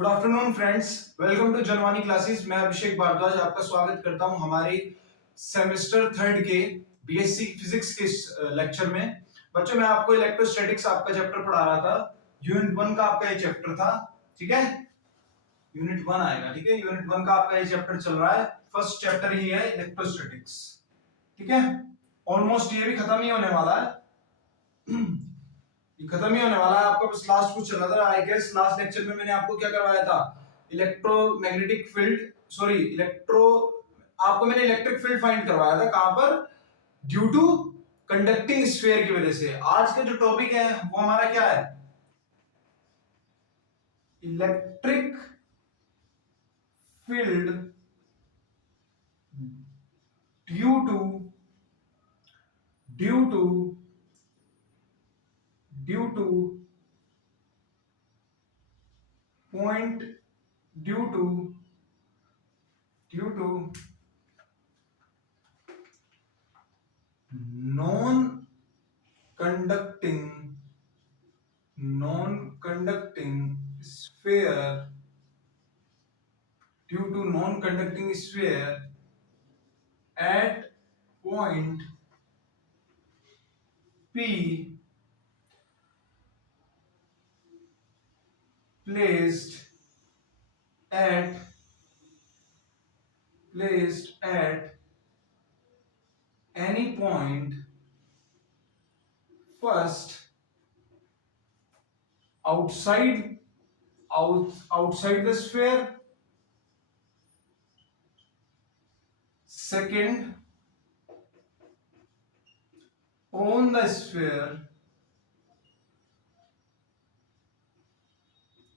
Good afternoon friends, welcome to Janvani classes. मैं अभिषेक भारद्वाज आपका स्वागत करता हूं हमारे सेमेस्टर थर्ड के बीएससी फिजिक्स के लेक्चर में। बच्चों, मैं आपको इलेक्ट्रोस्टैटिक्स आपका चैप्टर पढ़ा रहा था। यूनिट वन का आपका ये चैप्टर था, ठीक है। यूनिट वन आएगा, ठीक है। यूनिट वन का आपका ये चैप्टर चल रहा है। फर्स्ट चैप्टर ही है इलेक्ट्रोस्टैटिक्स, ठीक है। ऑलमोस्ट ये भी खत्म ही होने वाला है। ये खत्म ही होने वाला है आपका। बस लास्ट कुछ चल रहा था। आई गेस लास्ट लेक्चर में मैंने आपको क्या करवाया था, इलेक्ट्रोमैग्नेटिक फील्ड, सॉरी आपको मैंने इलेक्ट्रिक फील्ड फाइंड करवाया था। कहां पर? ड्यू टू कंडक्टिंग स्फीयर की वजह से। आज का जो टॉपिक है वो हमारा क्या है? Electric field due to due to due to point due to non conducting sphere, due to non-conducting sphere at point P placed at any point first outside the sphere, second on the sphere,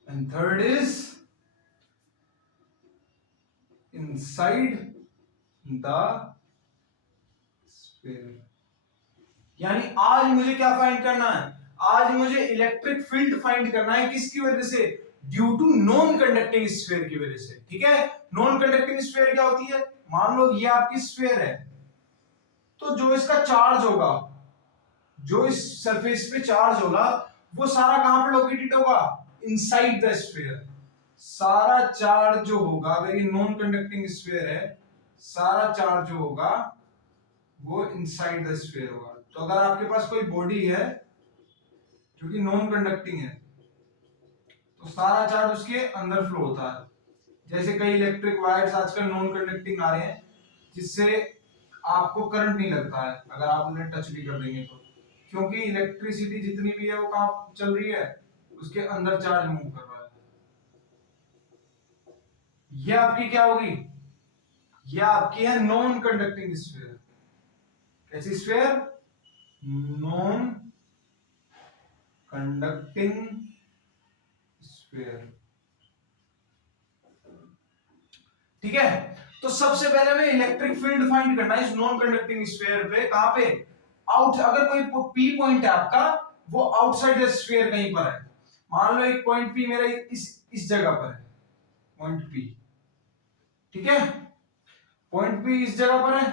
and third is inside the sphere। यानी आज मुझे क्या find करना है? आज मुझे electric field find करना है। किसकी वजह से? Due to non conducting sphere की वजह से, ठीक है। नॉन कंडक्टिंग स्फीयर क्या होती है? मान लो ये आपकी स्फीयर है, तो जो इसका चार्ज होगा, जो इस सरफेस पे चार्ज होगा, वो सारा कहां पे लोकेटेड होगा? Inside the sphere. सारा चार्ज जो होगा, अगर ये नॉन कंडक्टिंग स्फीयर है, सारा चार्ज जो होगा वो इनसाइड द स्फीयर होगा। तो अगर आपके पास कोई बॉडी है जो कि नॉन कंडक्टिंग है, तो सारा चार्ज उसके अंदर फ्लो होता है। जैसे कई इलेक्ट्रिक वायर्स आजकल नॉन कंडक्टिंग आ रहे हैं, जिससे आपको करंट नहीं लगता है अगर आप उन्हें टच भी कर देंगे तो, क्योंकि इलेक्ट्रिसिटी जितनी भी है वो कहां चल रही है? उसके अंदर चार्ज मूव कर रहा है। ये आपकी क्या होगी? ये आपकी है नॉन कंडक्टिंग स्फीयर। कैसी स्फीयर? नॉन कंडक्टिंग स्फीयर, ठीक है। तो सबसे पहले हमें इलेक्ट्रिक फील्ड फाइंड करना है इस नॉन कंडक्टिंग स्फीयर पे। कहां पे? आउट। अगर कोई पी पॉइंट है आपका, वो आउटसाइड द स्फीयर कहीं पर है। मान लो एक पॉइंट पी मेरा इस जगह पर है, पॉइंट पी, ठीक है। पॉइंट पी इस जगह पर है,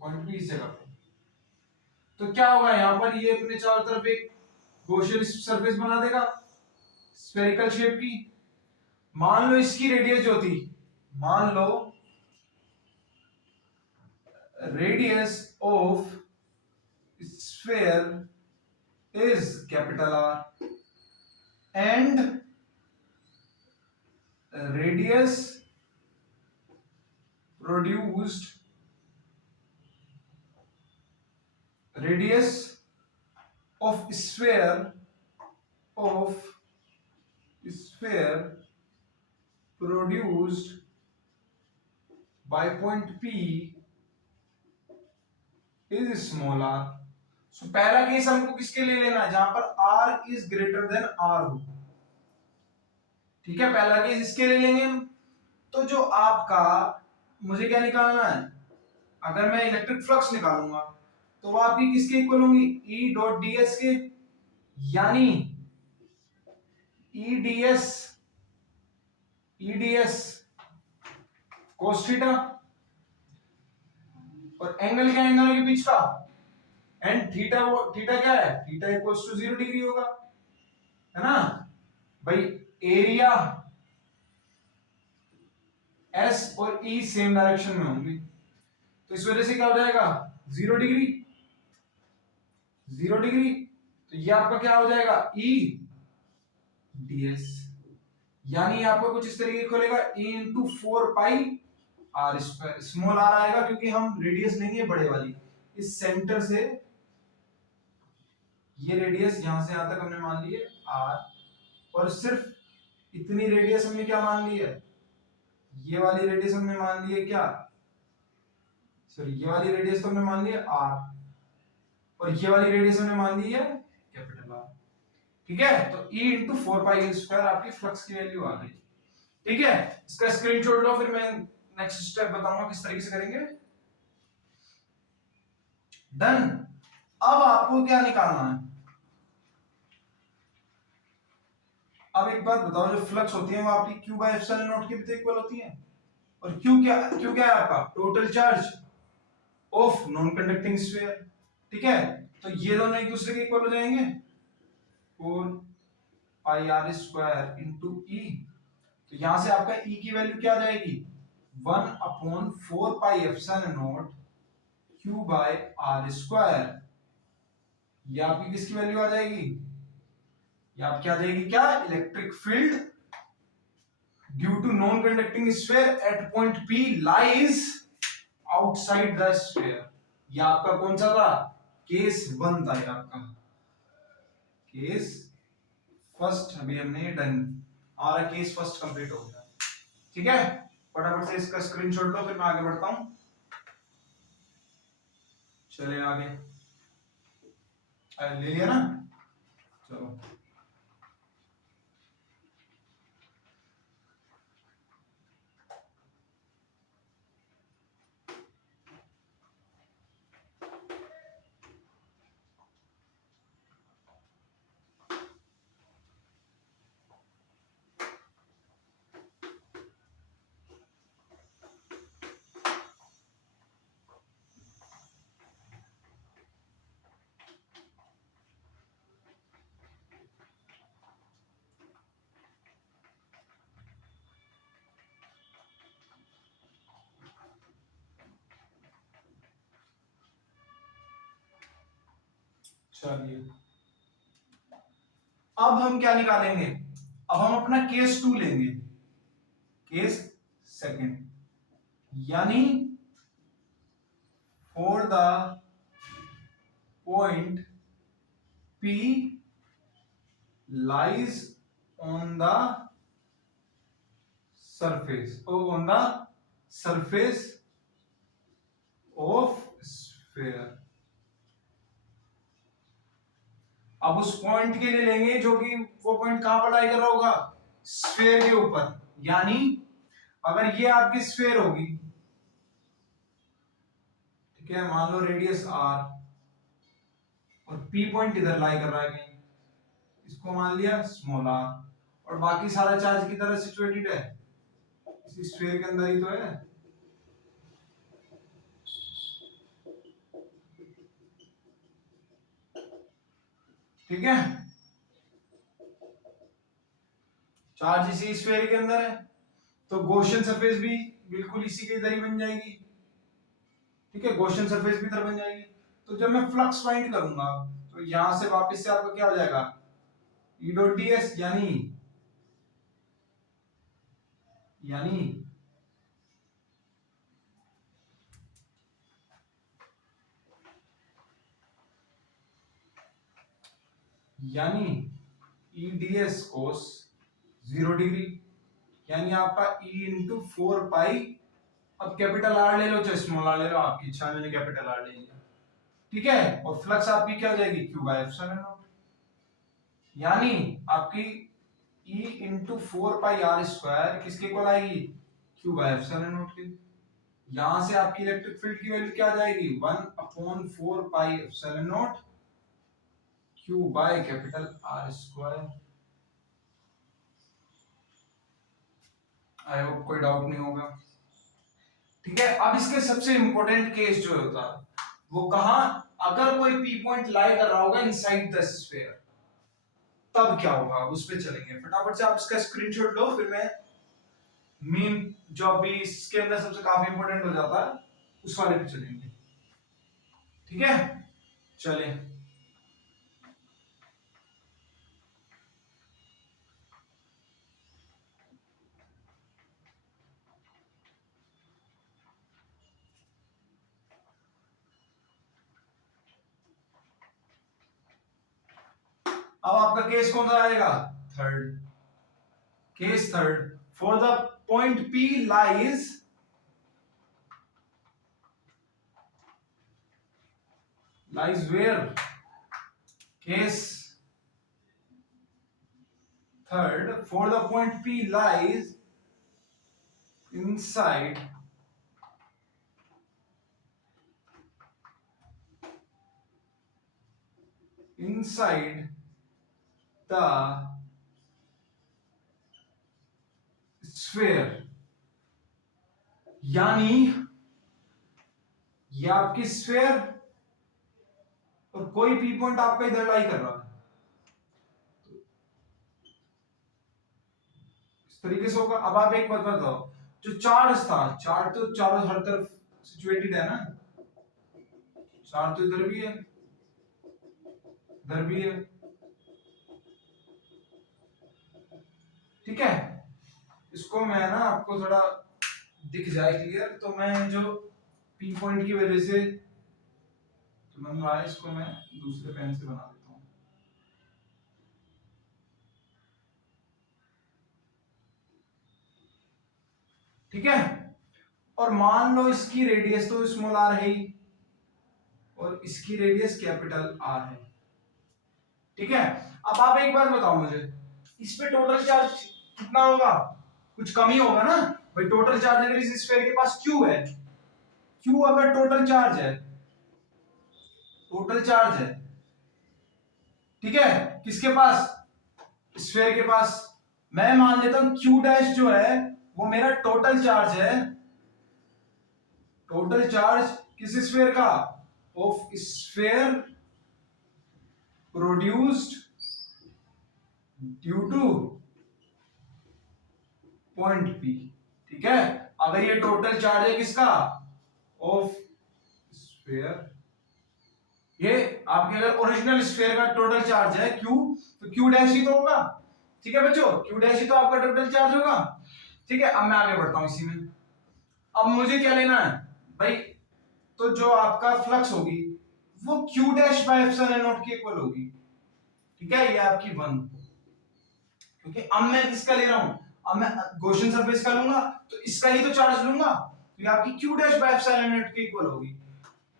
पॉइंट पी इस जगह पर। तो क्या होगा यहां पर? ये अपने चारों तरफ एक गॉसियन सरफेस बना देगा, स्फेरिकल शेप की। मान लो इसकी रेडियस जो थी, मान लो radius of sphere is capital R and radius produced of sphere produced by point P is small r। सो पहला केस हमको किसके लिए लेना है? जहां पर r is greater than r हो, ठीक है। पहला केस इसके लिए लेंगे हम। तो जो आपका, मुझे क्या निकालना है? अगर मैं इलेक्ट्रिक फ्लक्स निकालूंगा तो वो आपकी किसके इक्वल होंगी? E डॉट ds के, यानी EDS cos थीटा, और एंगल क्या? एंगल के बीच का, एंड थीटा क्या है? थीटा इक्वल्स टू 0 डिग्री होगा, है ना। भाई एरिया एस और ई सेम डायरेक्शन में होंगे, तो इस वजह से क्या हो जाएगा 0 डिग्री, 0 डिग्री, तो ये आपका क्या हो जाएगा ई ds, यानी आपका कुछ इस तरीके खोलेगा e into 4 pi R square, small R आएगा क्योंकि हम रेडियस लेंगे बड़े वाली, इस सेंटर से ये रेडियस यहां से यहां तक हमने मान ली है r, और सिर्फ इतनी रेडियस हमने क्या मान ली है, ये वाली रेडियस हमने मान ली है क्या, सॉरी ये वाली रेडियस तो हमने मान ली है r, और ये वाली रेडियस हमने मान ली है कैपिटल R। ठीक है, तो E इंटू 4 पाई आपकी फ्लक्स की वैल्यू आ गई। ठीक है, इसका स्क्रीनशॉट लो, फिर मैं नेक्स्ट स्टेप बताऊंगा किस तरीके से करेंगे। डन। अब आपको क्या निकालना है, अब एक बात बताओ, जो फ्लक्स होती है वो आपकी Q बाय एप्सिलॉन नॉट के भी इक्वल होती है, और Q क्या है आपका total charge of non conducting sphere. ठीक है, तो ये दोनों एक दूसरे के इक्वल हो जाएंगे, 4 पाई r² इंटू ई, तो यहां से आपका E की वैल्यू क्या आ जाएगी 1/4 pi epsilon naught Q by r², ये आपकी किसकी वैल्यू आ जाएगी, ये आपकी आ जाएगी क्या electric field due to non conducting sphere at point P lies outside the sphere. ये आपका कौन सा था, केस 1 था, ये आपका केस फर्स्ट, अभी हमने डन, हमारा केस फर्स्ट कंप्लीट हो गया। ठीक है, फटाफट से इसका स्क्रीनशॉट लो, फिर मैं आगे बढ़ता हूं। चले आगे, ले लिया ना, चलो चलिए, अब हम क्या निकालेंगे, अब हम अपना केस 2 लेंगे, केस सेकंड, यानी for the point P lies on the surface, on the surface of sphere। अब उस पॉइंट के लिए लेंगे जो कि वो पॉइंट कहां पर लाई कर रहा होगा, स्फीयर के ऊपर, यानी अगर ये आपकी स्फीयर होगी, ठीक है, मान लो रेडियस r, और P पॉइंट इधर लाई कर रहा है कहीं, इसको मान लिया स्मॉल r, और बाकी सारा चार्ज की तरह सिचुएटेड है इसी स्फीयर के अंदर ही तो है। ठीक है, चार्ज इसी स्फीयर के अंदर है, तो गॉसियन सरफेस भी बिल्कुल इसी के इधर ही बन जाएगी। ठीक है, गॉसियन सरफेस भी इधर बन जाएगी, तो जब मैं फ्लक्स फाइंड करूंगा तो यहां से वापस से आपका क्या हो जाएगा E डॉट ds, यानी E ds cos 0 डिग्री, यानी आपका E इंटू 4 पाई, अब कैपिटल R ले लो चाहे स्मॉल r ले लो, आपकी इच्छा, मैंने कैपिटल R ले लिया। ठीक है, और फ्लक्स आपकी क्या हो जाएगी Q बाय एप्सिलॉन नॉट, यानी आपकी E इंटू 4 पाई r² किसके इक्वल आएगी, Q बाय एप्सिलॉन नॉट के। यहां से आपकी इलेक्ट्रिक फील्ड की वैल्यू क्या आ जाएगी 1/4 pi epsilon naught Q by capital R²। I hope कोई डाउट नहीं होगा। ठीक है, अब इसके सबसे इंपॉर्टेंट केस जो होता है वो कहां, अगर कोई P पॉइंट लाई कर रहा होगा इनसाइड द स्फीयर, तब क्या होगा उस पे चलेंगे। फटाफट से आप इसका स्क्रीनशॉट लो, फिर मैं मेन जो अभी इसके अंदर सबसे काफी इंपॉर्टेंट हो जाता है उस वाले पे चलेंगे। ठीक है, चलिए। अब आपका केस कौन सा आएगा? Third. Case third, for the point P lies where? Case third, for the point P lies inside the sphere, यानी ये आपकी स्फेयर और कोई पी पॉइंट आपका इधर लाई कर रहा है, इस तरीके से होगा। अब आप एक बात बताओ, जो चार्ज था, चार्ज तो चारों हर तरफ सिचुएटेड है ना, चार्ज तो इधर भी है, इधर भी है, ठीक है। इसको मैं ना आपको थोड़ा दिख जाए क्लियर, तो मैं जो पी पॉइंट की वजह से तो बन रहा है, इसको मैं दूसरे पेन से बना देता हूं। ठीक है, और मान लो इसकी रेडियस तो स्मॉल आर है ही और इसकी रेडियस कैपिटल आर है। ठीक है, अब आप एक बात बताओ मुझे, इस पे टोटल चार्ज कितना होगा? कुछ कमी होगा ना भाई। टोटल चार्ज अगर इस स्फीयर के पास क्यू है, क्यू अगर टोटल चार्ज है, टोटल चार्ज है, ठीक है, किसके पास? स्फीयर के पास। मैं मान लेता हूं क्यू डैश जो है वो मेरा टोटल चार्ज है, टोटल चार्ज किस स्फीयर का? Of sphere produced due to point P. ठीक है, अगर ये टोटल चार्ज है किसका? ऑफ स्फीयर, ये आपके अगर ओरिजिनल स्फीयर का टोटल चार्ज है क्यू, तो क्यू डैश ही तो होगा। ठीक है बच्चों, क्यू डैश ही तो आपका टोटल चार्ज होगा। ठीक है, अब मैं आगे बढ़ता हूं इसी में। अब मुझे क्या लेना है भाई? तो जो आपका फ्लक्स होगी वो Q dash by epsilon naught के इक्वल होगी। ठीक है, ये आपकी 1, क्योंकि अब मैं किसका ले रहा हूं? अब मैं गॉसियन सरफेस का लूंगा तो इसका ही तो चार्ज लूंगा, तो ये आपकी Q dash by epsilon naught के इक्वल होगी।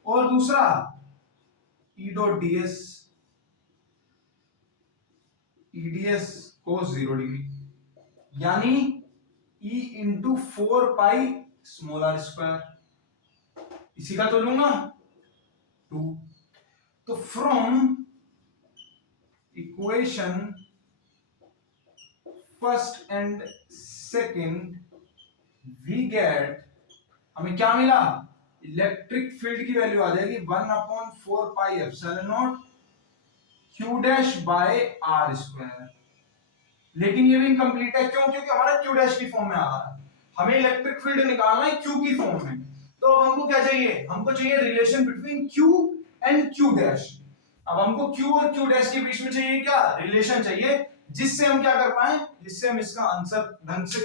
और दूसरा E dot DS, EDS cos 0 डिग्री, यानी E into 4 pi small R square, इसी का तो लूंगा 2। तो from equation first and second we get, हमें क्या मिला? इलेक्ट्रिक फील्ड की वैल्यू आ जाएगी 1/4 pi epsilon naught Q dash by R square. लेकिन ये भी इनकम्प्लीट है, क्यों? क्योंकि हमारा क्यू डैश की फॉर्म में आ रहा है, हमें इलेक्ट्रिक फील्ड निकालना है क्यू की फॉर्म में। तो अब हमको क्या चाहिए? हमको चाहिए relation between Q and Q dash. अब हमको क्यू और क्यू डैश के बीच में चाहिए क्या? रिलेशन चाहिए, जिससे हम क्या कर पाए? जिससे हम इसका आंसर ढंग से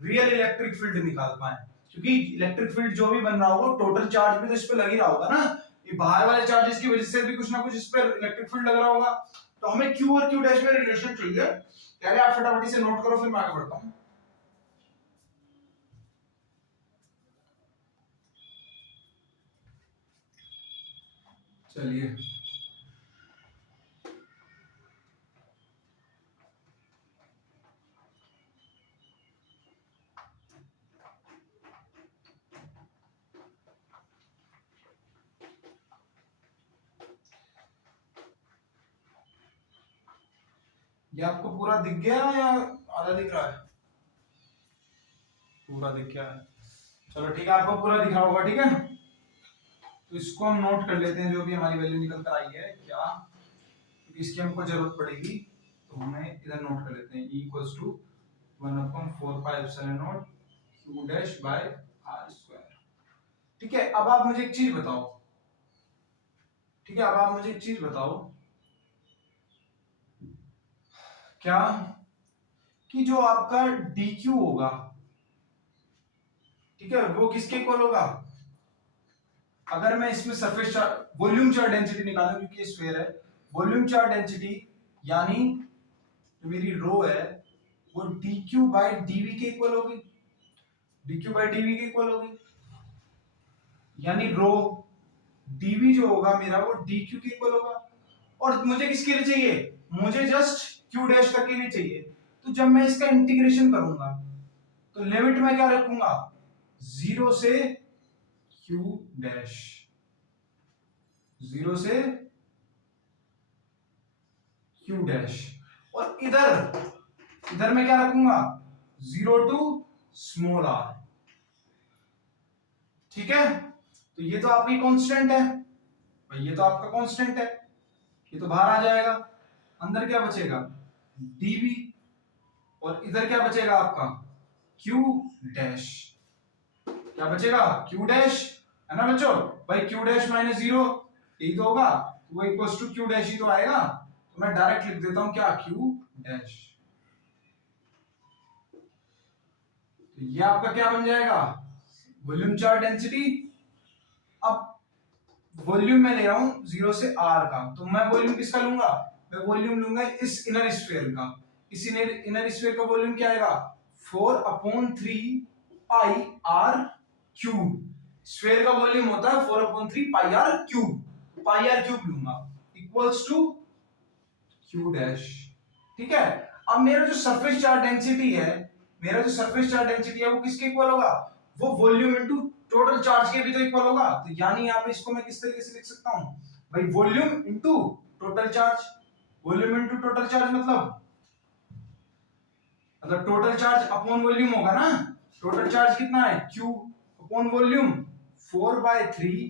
रियल इलेक्ट्रिक फील्ड निकाल पाए। क्योंकि इलेक्ट्रिक फील्ड जो भी बन रहा होगा, टोटल चार्ज भी तो इस पे लग ही रहा होगा ना, ये बाहर वाले चार्जेस की वजह से भी कुछ ना कुछ इस पर इलेक्ट्रिक फील्ड लग रहा होगा। तो हमें क्यू और क्यू डैश में रिलेशन चाहिए। पहले आप फटाफट से नोट करो, फिर मैं आगे बढ़ता हूं। चलिए, ये आपको पूरा दिख गया या आधा दिख रहा है? पूरा दिख गया है, चलो ठीक है, आपको पूरा दिख रहा होगा। ठीक है, तो इसको हम नोट कर लेते हैं, जो भी हमारी वैल्यू निकल कर आई है क्या, क्योंकि इसकी हमको जरूरत पड़ेगी। तो हमें इधर नोट कर लेते हैं E equals to 1/4πε0 Q dash by R square. ठीक है, अब आप मुझे एक चीज बताओ, ठीक है, अब आप मुझे एक चीज बताओ, क्या कि जो आपका dq होगा, ठीक है, वो किसके इक्वल होगा? अगर मैं इसमें surface charge volume charge density निकालूं, क्योंकि ये स्फीयर है, वॉल्यूम चार्ज डेंसिटी यानी जो मेरी रो है वो dq बाय dv के इक्वल होगी, dq बाय dv के इक्वल होगी, यानी रो dv जो होगा मेरा वो dq के इक्वल होगा। और मुझे किसके लिए चाहिए? मुझे जस्ट q डैश तक के लिए चाहिए। तो जब मैं इसका इंटीग्रेशन करूंगा तो लिमिट में क्या रखूंगा? 0 से q डैश, 0 से q डैश, और इधर इधर मैं क्या रखूंगा? 0 टू स्मॉल r। ठीक है, तो ये तो आपकी कांस्टेंट है भाई, ये तो आपका कांस्टेंट है, ये तो बाहर आ जाएगा। अंदर क्या बचेगा? dv, और इधर क्या बचेगा आपका? q dash. क्या बचेगा? q डैश, है ना बच्चों? भाई q डैश माइनस 0 यही तो होगा, तो वो इक्वल्स टू q डैश ही तो आएगा। तो मैं डायरेक्ट लिख देता हूं क्या? q dash. तो ये आपका क्या बन जाएगा? Volume charge density. अब वॉल्यूम में ले रहा हूं 0 से r का, तो मैं वॉल्यूम किसका लूंगा? मैं वॉल्यूम लूंगा इस इनर स्फीयर का। इस इनर स्फीयर का वॉल्यूम क्या आएगा? 4/3 पाई r क्यूब। स्फीयर का वॉल्यूम होता है 4/3 पाई r क्यूब, पाई r क्यूब लूंगा इक्वल्स टू q डैश। ठीक है, अब मेरा जो सरफेस चार्ज डेंसिटी है, मेरा जो सरफेस चार्ज डेंसिटी है वो किसके इक्वल होगा? वो वॉल्यूम इनटू टोटल चार्ज के भी तो इक्वल होगा। तो यानी यहाँ पे इसको मैं किस तरीके से लिख सकता हूं भाई? Volume into total charge. Volume into total charge मतलब टोटल चार्ज अपॉन वॉल्यूम होगा ना। टोटल चार्ज कितना है? q upon volume 4/3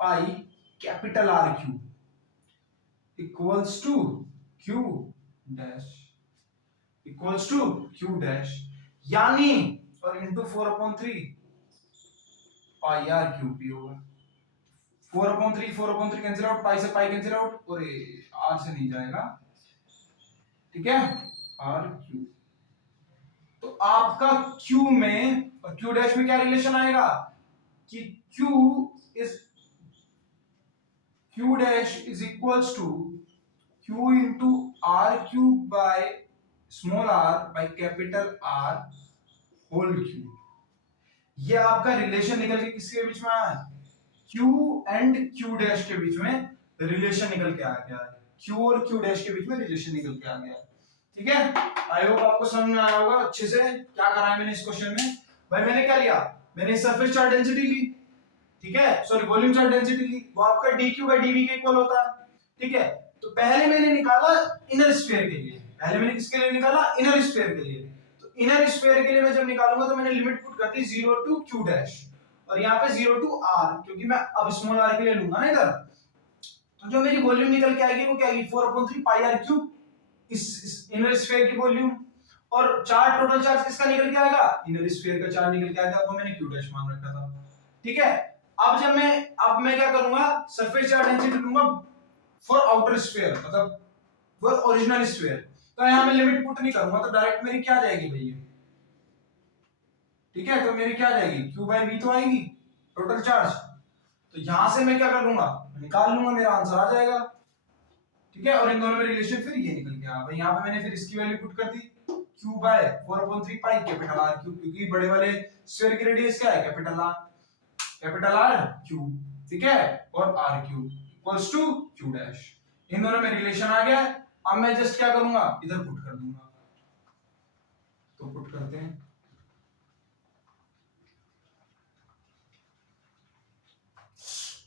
pi capital R cube equals to q dash, equals to q dash, यानी और इनटू 4/3 पाई r क्यूब भी होगा। 4/3 cancel out, पाई से पाई कैंसिल आउट, और r से नहीं जाएगा। ठीक है, r क्यूब। तो आपका q में और q डैश में क्या रिलेशन आएगा कि q is q dash is equals to q into r cube by small r by capital R whole cube. ये आपका रिलेशन निकल के किसके बीच में आया? Q एंड Q डैश के बीच में रिलेशन निकल के आ गया है। Q और Q डैश के बीच में रिलेशन निकल के आ गया है। ठीक है, आई होप आपको समझ में आया होगा अच्छे से क्या करा है मैंने इस क्वेश्चन में। भाई मैंने क्या लिया? मैंने सरफेस चार्ज डेंसिटी ली, ठीक है, सॉरी वॉल्यूम चार्ज डेंसिटी ली, वो आपका dq बाय dv के इक्वल होता है। ठीक है, तो पहले मैंने निकाला इनर स्फीयर के लिए, पहले मैंने किसके लिए निकाला? इनर स्फीयर के लिए। तो इनर स्फीयर के लिए मैं जब निकालूंगा तो मैंने लिमिट पुट कर दी 0 टू q डैश, और यहाँ पे 0 टू r, क्योंकि मैं अब स्मॉल r के लिए लूंगा ना इधर। तो जो मेरी वॉल्यूम निकल के आएगी वो क्या आएगी? 4/3 पाई r क्यूब, इस इनर स्फीयर की वॉल्यूम। और चार्ज, टोटल चार्ज किसका निकल के आएगा? इनर स्फीयर का चार्ज निकल के आएगा, वो मैंने q डैश मान रखा था। ठीक है, अब मैं क्या करूंगा? सरफेस चार्ज डेंसिटी लूंगा फॉर आउटर स्फीयर, मतलब फॉर ओरिजिनल स्फीयर। तो यहां मैं लिमिट पुट नहीं करूंगा, तो डायरेक्ट मेरी क्या जाएगी भैया? ठीक है, तो मेरी क्या जाएगी? q बाय v तो आएगी टोटल चार्ज। तो यहां से मैं क्या कर लूंगा? निकाल लूंगा, मेरा आंसर आ जाएगा। ठीक है, और इन दोनों में रिलेशन फिर ये निकल के आया भाई। यहाँ पे मैंने फिर इसकी वैल्यू पुट कर दी q by 4/3 pi capital R cube, क्योंकि बड़े वाले स्फीयर की रेडियस क्या है? Capital R cube. ठीक है, और R cube equals to q dash. इन दोनों में रिलेशन आ गया। अब मैं जस्ट क्या करूंगा? इधर पुट कर दूंगा। तो पुट करते हैं,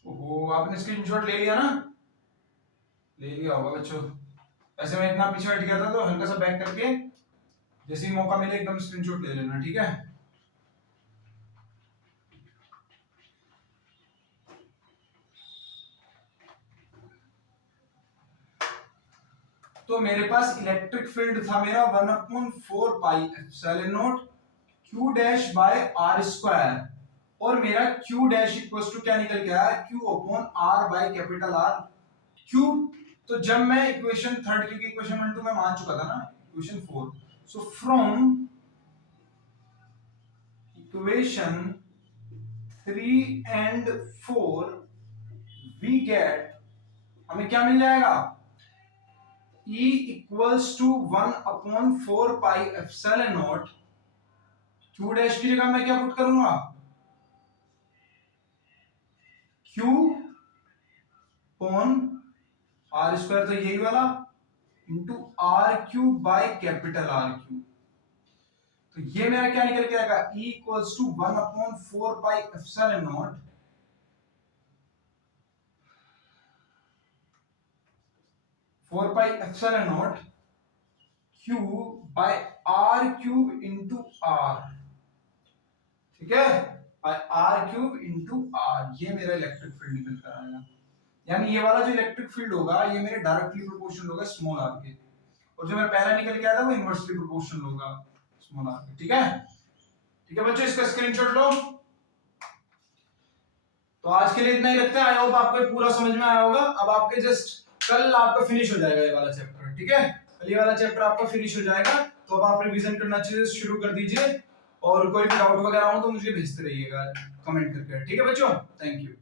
ओहो आपने स्क्रीनशॉट ले लिया ना? ले लिया होगा बच्चों। ऐसे मैं इतना पीछे हट गया था, तो हल्का सा बैक करके जैसे ही मौका मिले एकदम स्क्रीनशॉट ले लेना। ठीक है, तो मेरे पास इलेक्ट्रिक फील्ड था मेरा 1/4 pi epsilon naught q dash by r square, और मेरा q डैश इक्वल्स टू क्या निकल के आया, q upon r by capital R q। तो जब मैं इक्वेशन थर्ड, क्योंकि इक्वेशन 1 2 मैं मान चुका था ना, equation 4, so from equation 3 and 4 we get, हमें क्या मिल जाएगा, E equals to 1/4 pi epsilon naught, q dash की जगह मैं क्या पुट करूंगा, q अपॉन r स्क्वायर, तो यही वाला, into r cube by capital R cube. तो ये मेरा क्या निकल के आएगा, E equals to 1/4 pi epsilon naught 4 pi epsilon naught q by r cube into r, ठीक है, by r cube into r। ये मेरा इलेक्ट्रिक फील्ड निकल कर आएगा, यानी ये वाला जो इलेक्ट्रिक फील्ड होगा ये मेरे डायरेक्टली प्रोपोर्शनल होगा स्मॉल r के, और जो मेरा पहला निकल के आया था वो इनवर्सली प्रोपोर्शनल होगा स्मॉल r के। ठीक है, ठीक है बच्चों, इसका स्क्रीनशॉट लो। तो आज के लिए इतना ही रखते हैं, आई होप आपको पूरा समझ में आया होगा। अब आपके जस्ट कल आपका फिनिश हो जाएगा ये वाला चैप्टर, ठीक है, कल ये वाला चैप्टर आपका फिनिश हो जाएगा, तो अब आप रिवीजन करना अच्छे से शुरू कर दीजिए, और कोई भी डाउट वगैरह हो तो मुझे भेजते रहिएगा कमेंट करके, ठीक है बच्चों, थैंक यू।